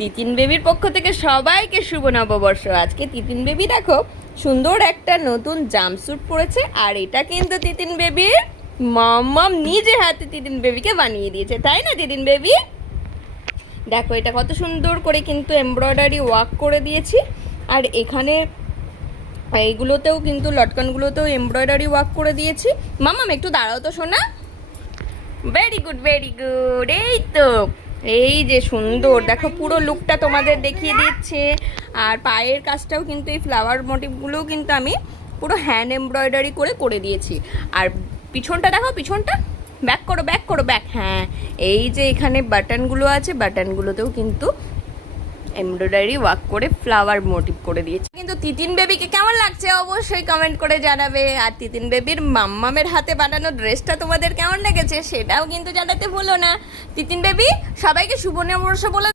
তিতিন বেবির পক্ষ থেকে সবাইকে শুভ নববর্ষ। আজকে তিতিন বেবি দেখো সুন্দর একটা নতুন জাম্পস্যুট পরেছে, আর এটা কিন্তু তিতিন বেবির মাম্মাম নিজে হাতে তিতিন বেবিকে বানিয়ে দিয়েছে, তাই না তিতিন বেবি? দেখো এটা কত সুন্দর করে কিন্তু এমব্রয়ডারি ওয়ার্ক করে দিয়েছি, আর এখানে এইগুলোতেও কিন্তু লটকানগুলোতেও এমব্রয়ডারি ওয়ার্ক করে দিয়েছি। মাম্মাম একটু দাঁড়াও তো সোনা। Very good very good. এই তো এই যে সুন্দর দেখো পুরো লুকটা তোমাদের দেখিয়ে দিচ্ছে। আর পায়ের কাজটাও কিন্তু এই ফ্লাওয়ার মোটিভগুলোও কিন্তু আমি পুরো হ্যান্ড এমব্রয়ডারি করে দিয়েছি। আর পিছনটা দেখো, পিছনটা ব্যাক করো ব্যাক করো ব্যাক। হ্যাঁ, এই যে এখানে বাটনগুলো আছে, বাটনগুলোতেও কিন্তু এমব্রয়ডারি ওয়ার্ক করে ফ্লাওয়ার মোটিভ করে দিয়েছে। কিন্তু তিতিন বেবিকে কেমন লাগছে অবশ্যই কমেন্ট করে জানাবে। আর তিতিন বেবির মাম্মামের হাতে বানানো ড্রেসটা তোমাদের কেমন লেগেছে সেটাও কিন্তু জানাতে ভুলো না। তিতিন বেবি সবাইকে শুভ নববর্ষ বলে